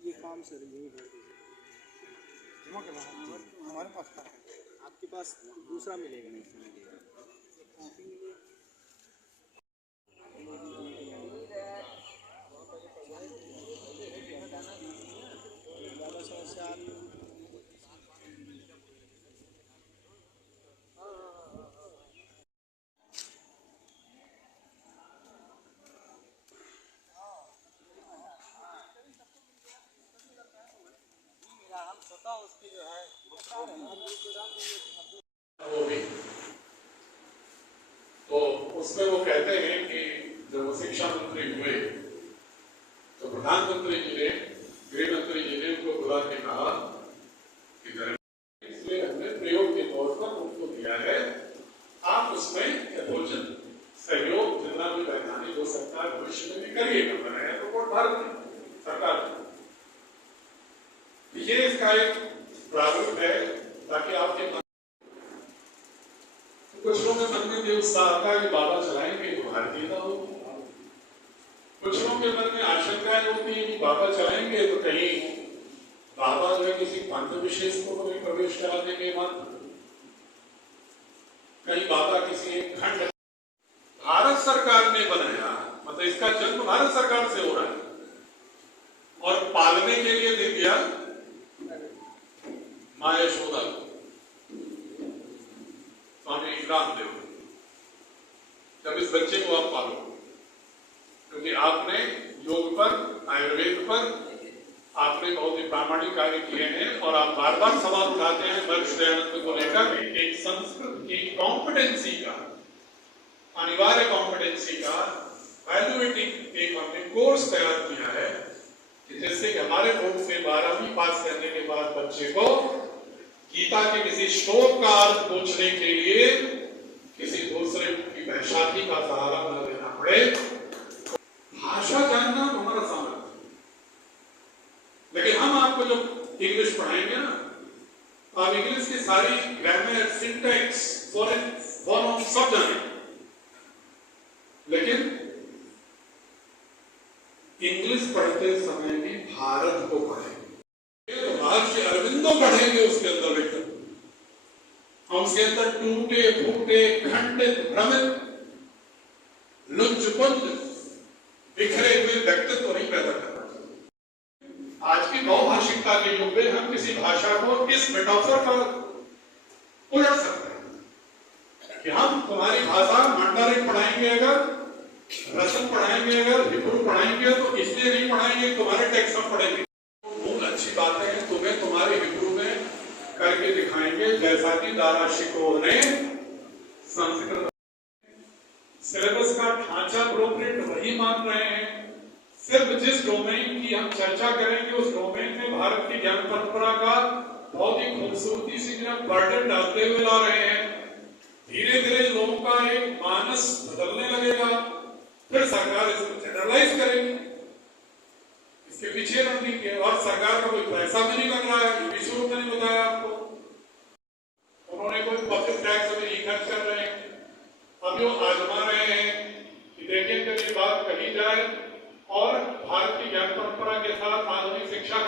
ये काम सर यही भर दीजिए जमा करना हमारे पास था। आपके पास दूसरा मिलेगा नहीं ज़्यादा समस्या आ रही है। वो भी तो उसमें वो कहते हैं कि जब वो शिक्षा मंत्री हुए तो प्रधानमंत्री जी ने गृह मंत्री जी ने उनको बुला के कहा कि इसलिए हमने प्रयोग के तौर पर उनको दिया है, आप उसमें भोजन सहयोग जितना भी वैधानिक हो सकता है भविष्य में भी करिएगा। बनाया तो वोट भारत सरकार ये इसका एक प्रारूप है ताकि आपके कुछ लोगों के मन में भी उत्साह का कि बाबा चलाएंगे तो भारतीयता होगी, कुछ लोगों के मन में आशंकाएं होती है कि बाबा चलाएंगे तो कहीं बाबा जो है किसी पंथ विशेष को कोई प्रवेश करा देंगे मत, कहीं बाबा किसी एक खंड भारत सरकार ने बनाया, मतलब इसका जन्म भारत सरकार से हो रहा है और पालने के लिए दे दिया माँ यशोदा को स्वामी रामदेव। जब इस बच्चे को आप पालो क्योंकि आपने योग पर आयुर्वेद पर आपने बहुत ही प्रामाणिक कार्य किए हैं और आप बार बार सवाल उठाते हैं महर्षि दयानंद को लेकर एक संस्कृत की कॉम्पिटेंसी का अनिवार्य कॉम्पिटेंसी का वैल्यूएटिंग एक हमने कोर्स तैयार किया है कि जैसे कि हमारे बोर्ड से 12वीं पास करने के बाद बच्चे को गीता के किसी श्लोक का अर्थ पूछने के लिए किसी दूसरे की भाषाती का सहारा न लेना पड़े। भाषा जानना हमारा सामर्थ्य, लेकिन हम आपको जो इंग्लिश पढ़ाएंगे ना, आप इंग्लिश की सारी ग्रामर सिंटैक्स फॉर्म सब जाने, लेकिन इंग्लिश पढ़ते समय भी भारत को पढ़ेंगे तो महर्षि अरविंदो पढ़ेंगे उसके अंदर लेकर हम उसके अंदर टूटे फूटे खंडित भ्रमित लुंजपुंज बिखरे हुए व्यक्तित्व नहीं पैदा करना चाहिए। आज की बहुभाषिकता के युग में हम किसी भाषा को इस मेटाफर पर उलट सकते हैं कि हम तुम्हारी भाषा मंडलिक पढ़ाएंगे, अगर रसम पढ़ाएंगे, अगर हिब्रू पढ़ाएंगे तो इसलिए नहीं पढ़ाएंगे तुम्हारे टेक्स्ट में पढ़ेंगे। मूल अच्छी बातें हैं तुम्हें तुम्हारे हिब्रू में करके दिखाएंगे, जैसा कि दारा शिकोह ने संस्कृत सिलेबस का ढांचा ब्लूप्रिंट वही मान रहे हैं। सिर्फ जिस डोमेन की हम चर्चा करेंगे उस डोमेन में भारत की ज्ञान परंपरा का बहुत ही खूबसूरती से बर्डन डालते हुए ला रहे हैं। धीरे धीरे लोगों का एक मानस बदलने लगेगा, फिर सरकार इसको जनरलाइज करेगी। इसके पीछे रणनीति है और सरकार का कोई पैसा भी नहीं लग रहा है, ये भी शुरू में नहीं बताया आपको। उन्होंने कोई पब्लिक टैक्स अभी नहीं खर्च कर रहे हैं, अभी वो आजमा रहे हैं कि देखिए जब ये बात कही जाए और भारत की ज्ञान परंपरा के साथ आधुनिक शिक्षा